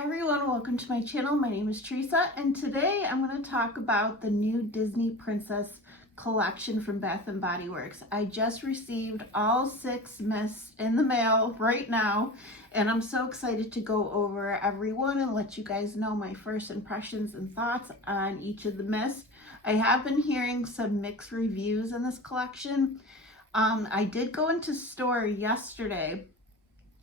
Hi everyone, welcome to my channel. My name is Teresa and today I'm going to talk about the new Disney Princess collection from Bath & Body Works. I just received all 6 mists in the mail right now and I'm so excited to go over every one and let you guys know my first impressions and thoughts on each of the mists. I have been hearing some mixed reviews in this collection. I did go into store yesterday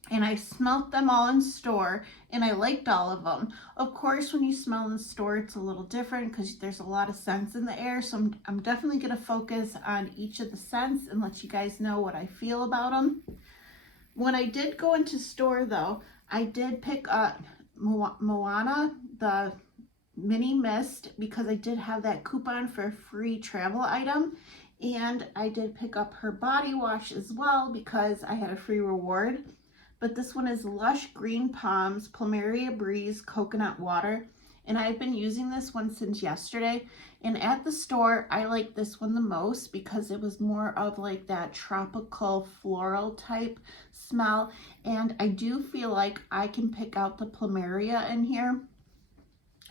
and I smelt them all in store and I liked all of them. Of course, when you smell in store, it's a little different because there's a lot of scents in the air. So I'm definitely going to focus on each of the scents and let you guys know what I feel about them. When I did go into store though, I did pick up Moana, the mini mist, because I did have that coupon for a free travel item. And I did pick up her body wash as well because I had a free reward. But this one is Lush Green Palms Plumeria Breeze Coconut Water. And I've been using this one since yesterday. And at the store, I like this one the most because it was more of like that tropical floral type smell. And I do feel like I can pick out the Plumeria in here.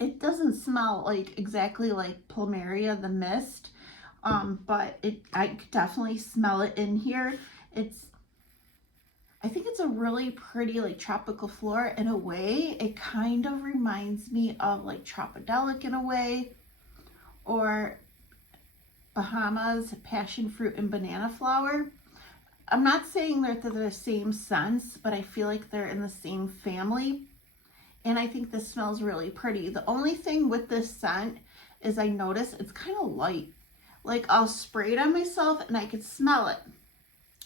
It doesn't smell like exactly like Plumeria, the mist, but I could definitely smell it in here. I think it's a really pretty like tropical floral in a way. It kind of reminds me of like Tropidelic in a way, or Bahamas passion fruit and banana flower. I'm not saying that they're the same scents, but I feel like they're in the same family. And I think this smells really pretty. The only thing with this scent is I notice it's kind of light. Like I'll spray it on myself and I could smell it.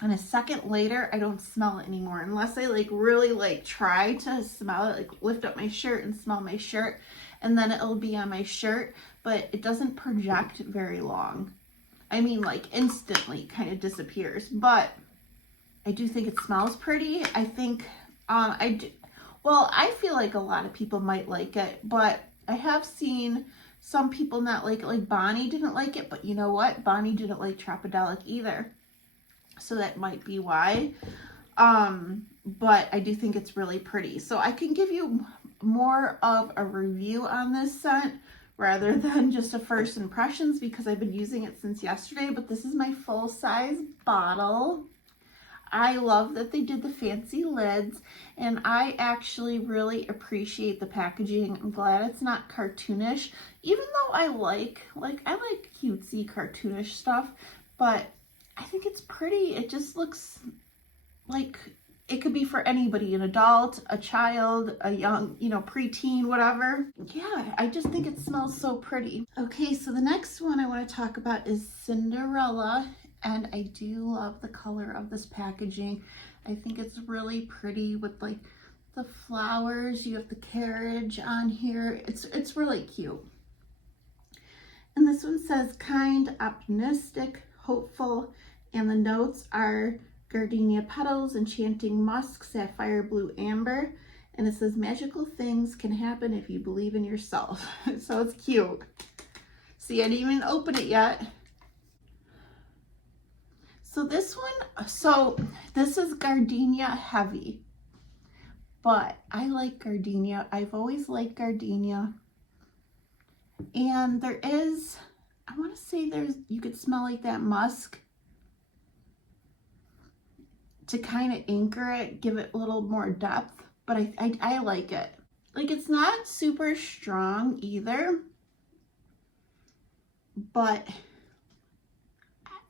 And a second later, I don't smell it anymore unless I like really like try to smell it, like lift up my shirt and smell my shirt, and then it'll be on my shirt, but it doesn't project very long. I mean, like instantly kind of disappears, but I do think it smells pretty. I think, I feel like a lot of people might like it, but I have seen some people not like it. Like Bonnie didn't like it, but you know what? Bonnie didn't like Tropidelic either. So that might be why. But I do think it's really pretty. So I can give you more of a review on this scent rather than just a first impressions because I've been using it since yesterday. But this is my full size bottle. I love that they did the fancy lids, and I actually really appreciate the packaging. I'm glad it's not cartoonish, even though I like cutesy cartoonish stuff, but I think it's pretty. It just looks like it could be for anybody, an adult, a child, a young, preteen, whatever. Yeah, I just think it smells so pretty. Okay, so the next one I want to talk about is Cinderella, and I do love the color of this packaging. I think it's really pretty with like the flowers. You have the carriage on here. It's really cute. And this one says kind, optimistic, hopeful, and the notes are gardenia petals, enchanting musk, sapphire blue amber, and it says magical things can happen if you believe in yourself. So it's cute. See, I didn't even open it yet. So this is gardenia heavy, but I like gardenia. I've always liked gardenia. And there is, I want to say you could smell like that musk to kind of anchor it, give it a little more depth, but I like it. Like it's not super strong either, but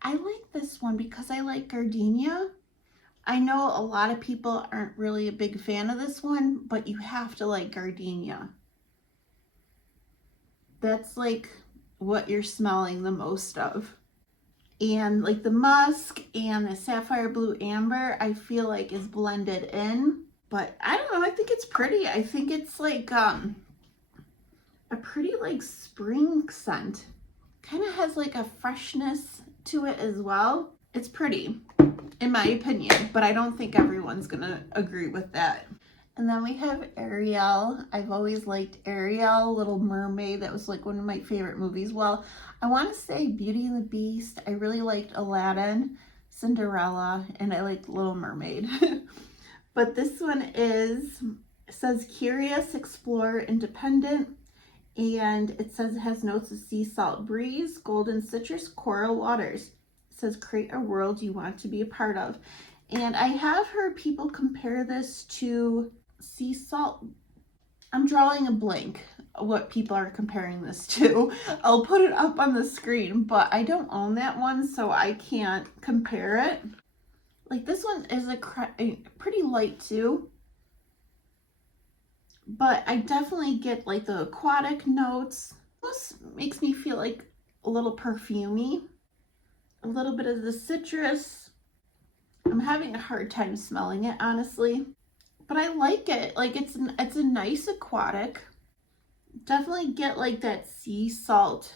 I like this one because I like gardenia. I know a lot of people aren't really a big fan of this one, but you have to like gardenia. That's like what you're smelling the most of. And like the musk and the sapphire blue amber, I feel like is blended in, but I don't know, I think it's pretty. I think it's like a pretty like spring scent. Kind of has like a freshness to it as well. It's pretty in my opinion, but I don't think everyone's gonna agree with that. And then we have Ariel. I've always liked Ariel, Little Mermaid. That was like one of my favorite movies. Well, I want to say Beauty and the Beast. I really liked Aladdin, Cinderella, and I liked Little Mermaid. But this one is It says curious, explorer, independent. And it says it has notes of sea salt breeze, golden citrus, coral waters. It says create a world you want to be a part of. And I have heard people compare this to sea salt. I'm drawing a blank what people are comparing this to. I'll put it up on the screen, but I don't own that one, so I can't compare it. Like this one is a pretty light too. But I definitely get like the aquatic notes. This makes me feel like a little perfumey. A little bit of the citrus. I'm having a hard time smelling it, honestly. But I like it. Like it's a nice aquatic. Definitely get like that sea salt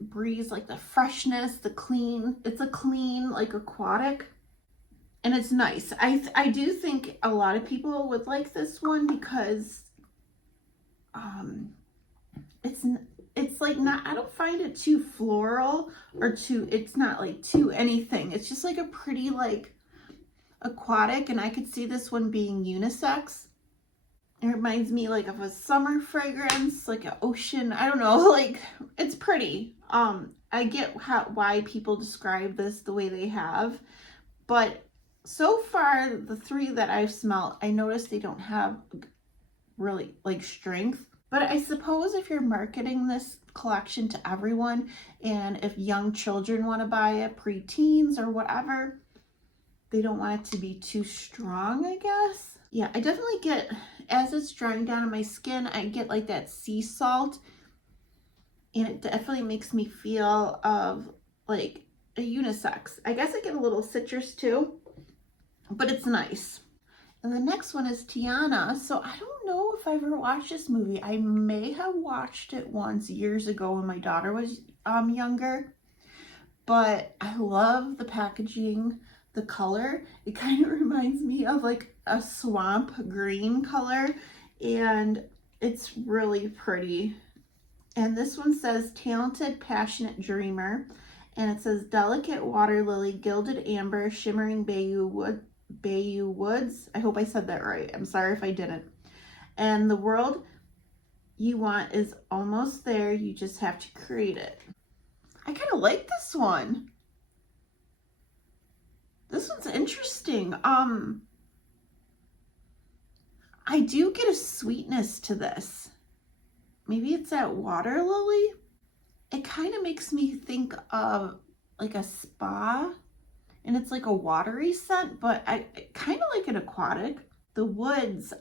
breeze, like the freshness, the clean. It's a clean like aquatic. And it's nice. I do think a lot of people would like this one because it's like not, I don't find it too floral or it's not like too anything. It's just like a pretty like aquatic, and I could see this one being unisex. It reminds me like of a summer fragrance, like an ocean. I don't know, like it's pretty. I get why people describe this the way they have, but so far, the three that I've smelled, I noticed they don't have really like strength. But I suppose if you're marketing this collection to everyone, and if young children want to buy it, preteens or whatever, they don't want it to be too strong, I guess. Yeah, I definitely get, as it's drying down on my skin, I get like that sea salt. And it definitely makes me feel of like a unisex. I guess I get a little citrus too. But it's nice. And the next one is Tiana. So I don't know if I've ever watched this movie. I may have watched it once years ago when my daughter was younger. But I love the packaging, the color. It kind of reminds me of like a swamp green color. And it's really pretty. And this one says talented, passionate dreamer. And it says delicate water lily, gilded amber, shimmering bayou woods. I hope I said that right. I'm sorry if I didn't. And the world you want is almost there. You just have to create it. I kind of like this one. This one's interesting. I do get a sweetness to this. Maybe it's that water lily. It kind of makes me think of like a spa. And it's like a watery scent, but I kind of like an aquatic. The woods,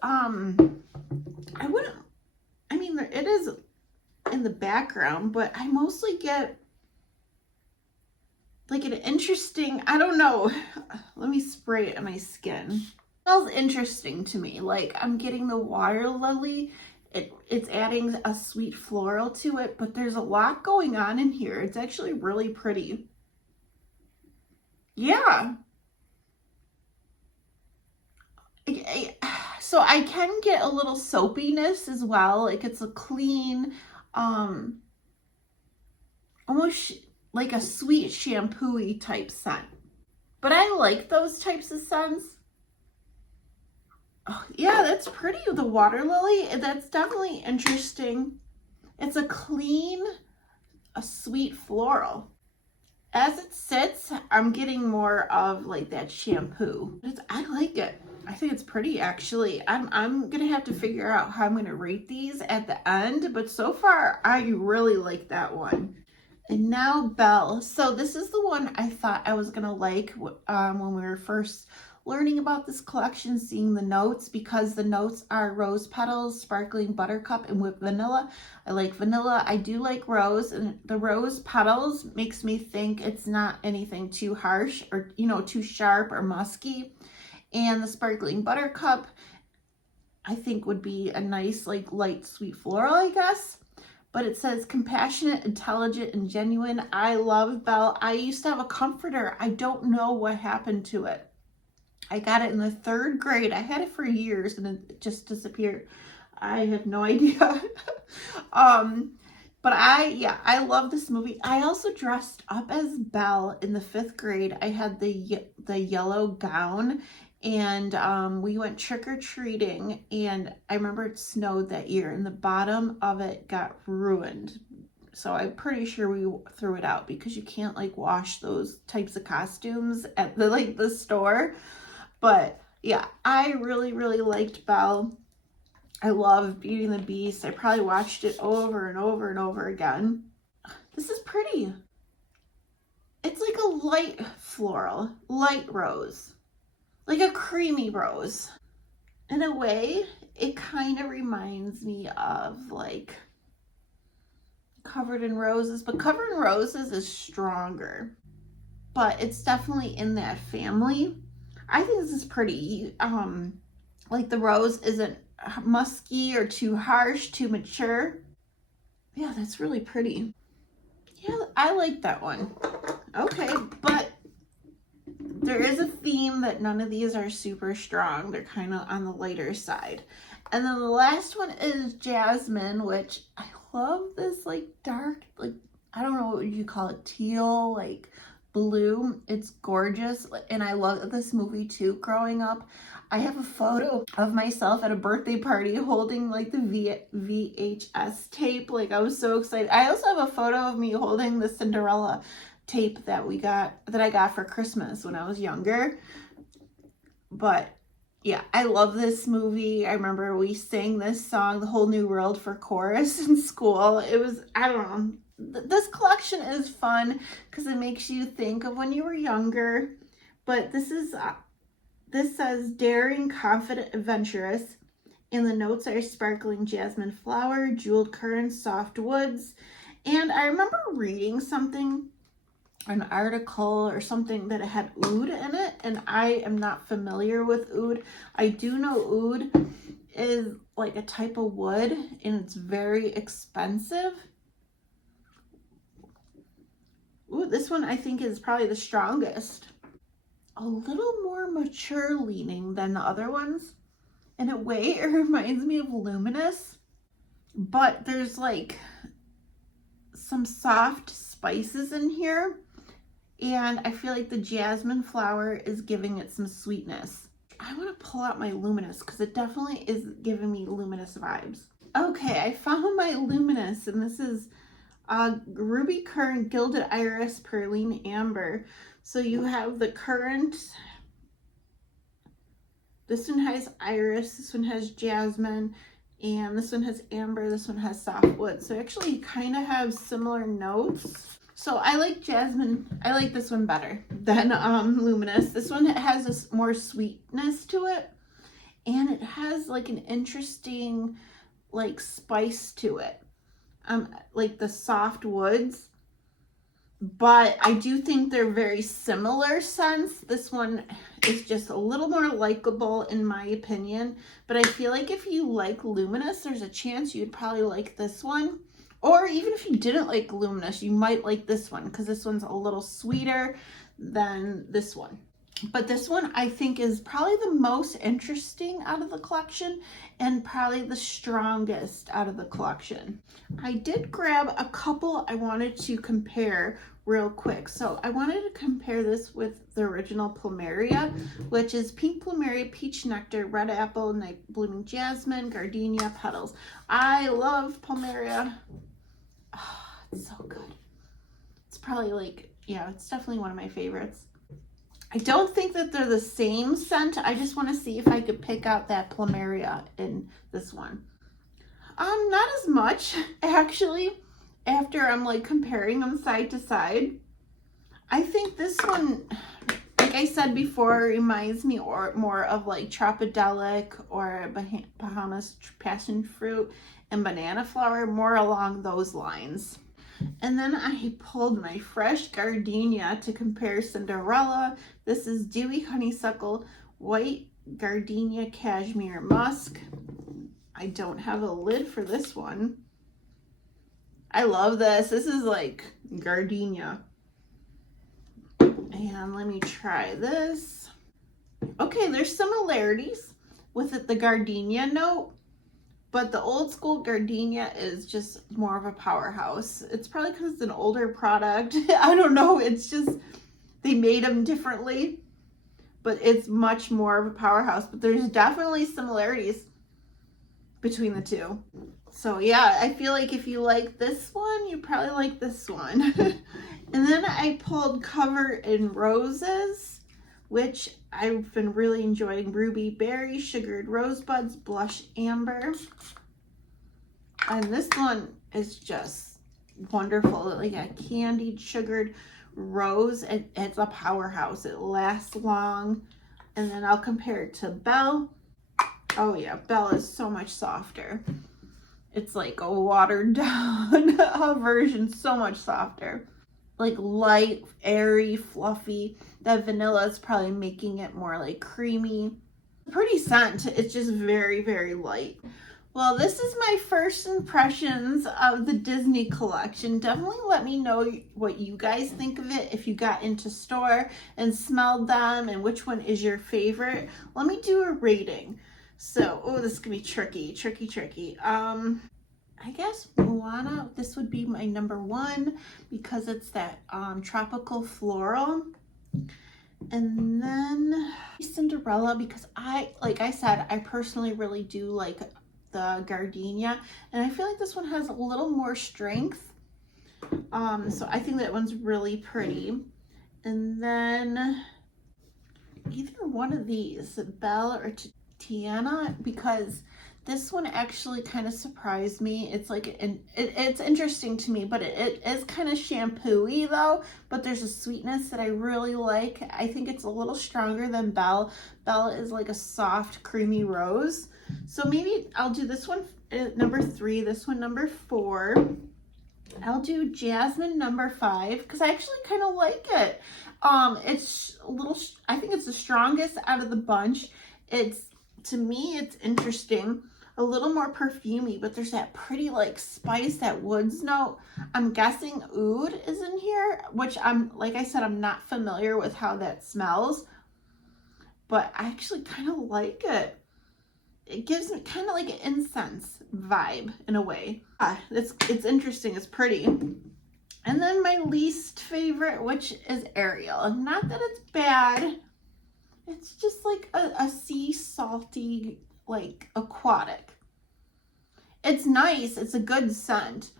it is in the background, but I mostly get like an interesting, I don't know, let me spray it on my skin. It smells interesting to me. Like I'm getting the water lily. It's adding a sweet floral to it, but there's a lot going on in here. It's actually really pretty. Yeah. So I can get a little soapiness as well. Like it's a clean, almost like a sweet shampoo-y type scent. But I like those types of scents. Oh, yeah, that's pretty. The water lily, that's definitely interesting. It's a clean, a sweet floral. As it sits, I'm getting more of like that shampoo. I like it. I think it's pretty actually. I'm gonna have to figure out how I'm gonna rate these at the end, but so far I really like that one. And now Belle. So this is the one I thought I was gonna like when we were first learning about this collection, seeing the notes, because the notes are rose petals, sparkling buttercup, and whipped vanilla. I like vanilla. I do like rose, and the rose petals makes me think it's not anything too harsh or, too sharp or musky. And the sparkling buttercup, I think would be a nice, like light, sweet floral, I guess. But it says compassionate, intelligent, and genuine. I love Belle. I used to have a comforter. I don't know what happened to it. I got it in the 3rd grade. I had it for years and it just disappeared. I have no idea. But I love this movie. I also dressed up as Belle in the 5th grade. I had the yellow gown, And we went trick-or-treating, and I remember it snowed that year and the bottom of it got ruined. So I'm pretty sure we threw it out because you can't like wash those types of costumes at the store. But yeah, I really, really liked Belle. I love Beauty and the Beast. I probably watched it over and over and over again. This is pretty. It's like a light floral, light rose, like a creamy rose. In a way, it kind of reminds me of like Covered in Roses, but Covered in Roses is stronger, but it's definitely in that family. I think this is pretty. Like the rose isn't musky or too harsh, too mature. Yeah, that's really pretty. Yeah, I like that one. Okay, but there is a theme that none of these are super strong. They're kind of on the lighter side. And then the last one is Jasmine, which I love this like dark, like, I don't know what you call it, teal, like blue. It's gorgeous. And I love this movie too growing up. I have a photo of myself at a birthday party holding like the VHS tape. Like I was so excited. I also have a photo of me holding the Cinderella tape that I got for Christmas when I was younger. But yeah, I love this movie. I remember we sang this song, The Whole New World, for chorus in school. It was, I don't know. This collection is fun because it makes you think of when you were younger. But this says daring, confident, adventurous. And the notes are sparkling jasmine flower, jeweled currants, soft woods. And I remember reading something, an article or something, that it had oud in it, and I am not familiar with oud. I do know oud is like a type of wood and it's very expensive. Ooh, this one I think is probably the strongest. A little more mature leaning than the other ones. In a way, it reminds me of Luminous, but there's like some soft spices in here. And I feel like the jasmine flower is giving it some sweetness. I want to pull out my Luminous because it definitely is giving me Luminous vibes. Okay, I found my Luminous, and this is Ruby Currant, Gilded Iris, Perline Amber. So you have the currant. This one has iris, this one has jasmine, and this one has amber, this one has softwood. So actually you kind of have similar notes. So I like jasmine. I like this one better than Luminous. This one has this more sweetness to it, and it has like an interesting like spice to it, like the soft woods. But I do think they're very similar scents. This one is just a little more likable in my opinion. But I feel like if you like Luminous, there's a chance you'd probably like this one. Or even if you didn't like Luminous, you might like this one because this one's a little sweeter than this one. But this one I think is probably the most interesting out of the collection and probably the strongest out of the collection. I did grab a couple I wanted to compare real quick. So I wanted to compare this with the original Plumeria, which is Pink Plumeria, Peach Nectar, Red Apple, Night Blooming Jasmine, Gardenia Petals. I love Plumeria. Oh, it's so good. It's probably like, yeah, it's definitely one of my favorites. I don't think that they're the same scent. I just want to see if I could pick out that Plumeria in this one. Not as much, actually, after I'm like comparing them side to side. I think this one, like I said before, reminds me more of like Tropidelic or Bahamas Passion Fruit and Banana Flower, more along those lines. And then I pulled my fresh gardenia to compare Cinderella. This is Dewy Honeysuckle, White Gardenia Cashmere Musk. I don't have a lid for this one. I love this. This is like gardenia. And let me try this. Okay, there's similarities with it, the gardenia note. But the old school gardenia is just more of a powerhouse. It's probably because it's an older product. I don't know. It's just, they made them differently. but it's much more of a powerhouse. But there's definitely similarities between the two. So yeah, I feel like if you like this one, you probably like this one. And then I pulled Cover in Roses, which I've been really enjoying. Ruby Berry, Sugared Rosebuds, Blush Amber. And this one is just wonderful. Like a candied sugared rose. It's a powerhouse. It lasts long. And then I'll compare it to Belle. Oh yeah, Belle is so much softer. It's like a watered down version, so much softer. Like light, airy, fluffy. That vanilla is probably making it more like creamy. Pretty scent. It's just very, very light. Well, this is my first impressions of the Disney collection. Definitely let me know what you guys think of it, if you got into store and smelled them, and which one is your favorite. Let me do a rating. So, oh, this could be tricky. I guess Moana, this would be my number one because it's that tropical floral. And then Cinderella, because like I said, I personally really do like the gardenia, and I feel like this one has a little more strength. So I think that one's really pretty. And then either one of these, Belle or Tiana, because this one actually kind of surprised me. It's like it's interesting to me, but it is kind of shampoo-y though, but there's a sweetness that I really like. I think it's a little stronger than Belle. Belle is like a soft, creamy rose. So maybe I'll do this one number 3, this one number 4. I'll do Jasmine number 5 because I actually kind of like it. It's a little, I think it's the strongest out of the bunch. To me, it's interesting. A little more perfumey, but there's that pretty like spice, that woods note. I'm guessing oud is in here, which like I said, I'm not familiar with how that smells, but I actually kind of like it. It gives me kind of like an incense vibe in a way. It's interesting, it's pretty. And then my least favorite, which is Ariel. Not that it's bad, it's just like a sea salty, like aquatic. It's nice, it's a good scent.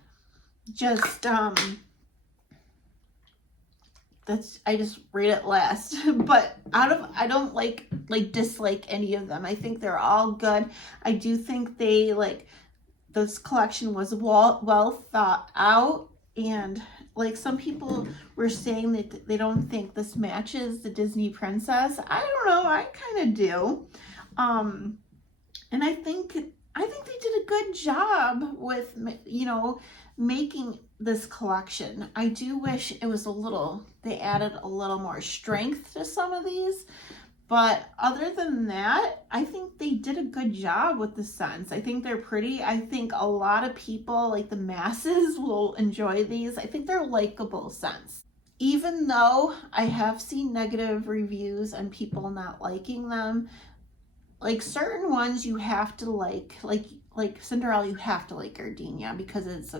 Just I just rate it last. But I don't dislike any of them. I think they're all good. I do think they this collection was well thought out, and like some people were saying that they don't think this matches the Disney princess. I don't know, I kind of do. And I think they did a good job with, making this collection. I do wish it was they added a little more strength to some of these, but other than that, I think they did a good job with the scents. I think they're pretty. I think a lot of people, like the masses, will enjoy these. I think they're likable scents. Even though I have seen negative reviews and people not liking them, like certain ones you have to like Cinderella, you have to like gardenia because it's,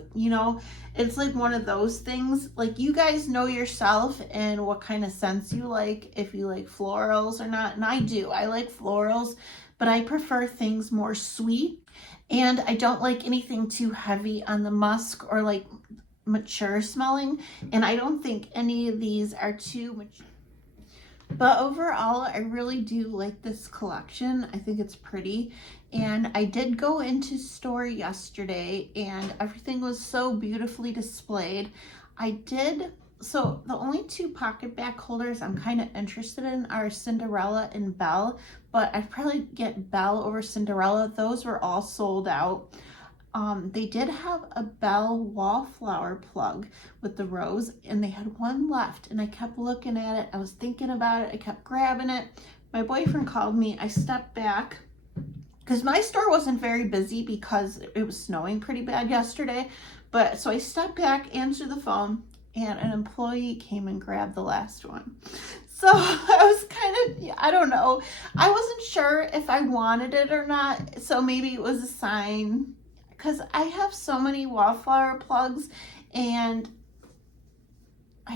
it's like one of those things. Like, you guys know yourself and what kind of scents you like, if you like florals or not. And I do. I like florals, but I prefer things more sweet. And I don't like anything too heavy on the musk or like mature smelling. And I don't think any of these are too mature. But overall, I really do like this collection. I think it's pretty. And I did go into store yesterday and everything was so beautifully displayed. So the only 2 pocket back holders I'm kind of interested in are Cinderella and Belle, but I'd probably get Belle over Cinderella. Those were all sold out. They did have a Belle wallflower plug with the rose, and they had one left, and I kept looking at it. I was thinking about it. I kept grabbing it. My boyfriend called me. I stepped back because my store wasn't very busy because it was snowing pretty bad yesterday. But so I stepped back, answered the phone, and an employee came and grabbed the last one. So I was kind of, I don't know. I wasn't sure if I wanted it or not. So maybe it was a sign, because I have so many wallflower plugs and I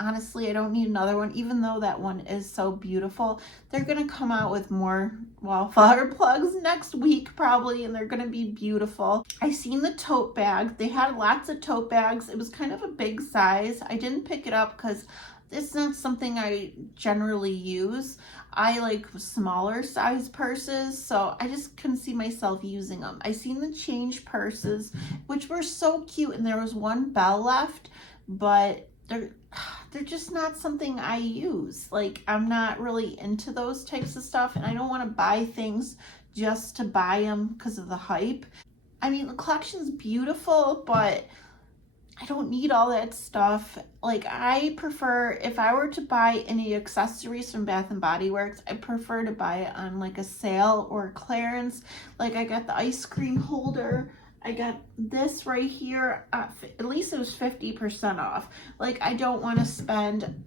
honestly, I don't need another one, even though that one is so beautiful. They're going to come out with more wallflower plugs next week probably, and they're going to be beautiful. I seen the tote bag. They had lots of tote bags. It was kind of a big size. I didn't pick it up because it's not something I generally use. I like smaller size purses, so I just couldn't see myself using them. I seen the change purses, which were so cute, and there was one Belle left, but they're just not something I use. Like, I'm not really into those types of stuff, and I don't want to buy things just to buy them because of the hype. I mean, the collection's beautiful, but I don't need all that stuff. Like, I prefer, if I were to buy any accessories from Bath and Body Works, I prefer to buy it on like a sale or clearance. Like, I got the ice cream holder. I got this right here. At least it was 50% off. Like, I don't want to spend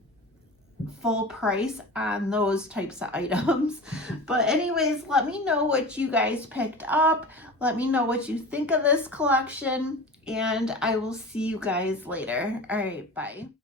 full price on those types of items. But anyways, let me know what you guys picked up. Let me know what you think of this collection, and I will see you guys later. All right, bye.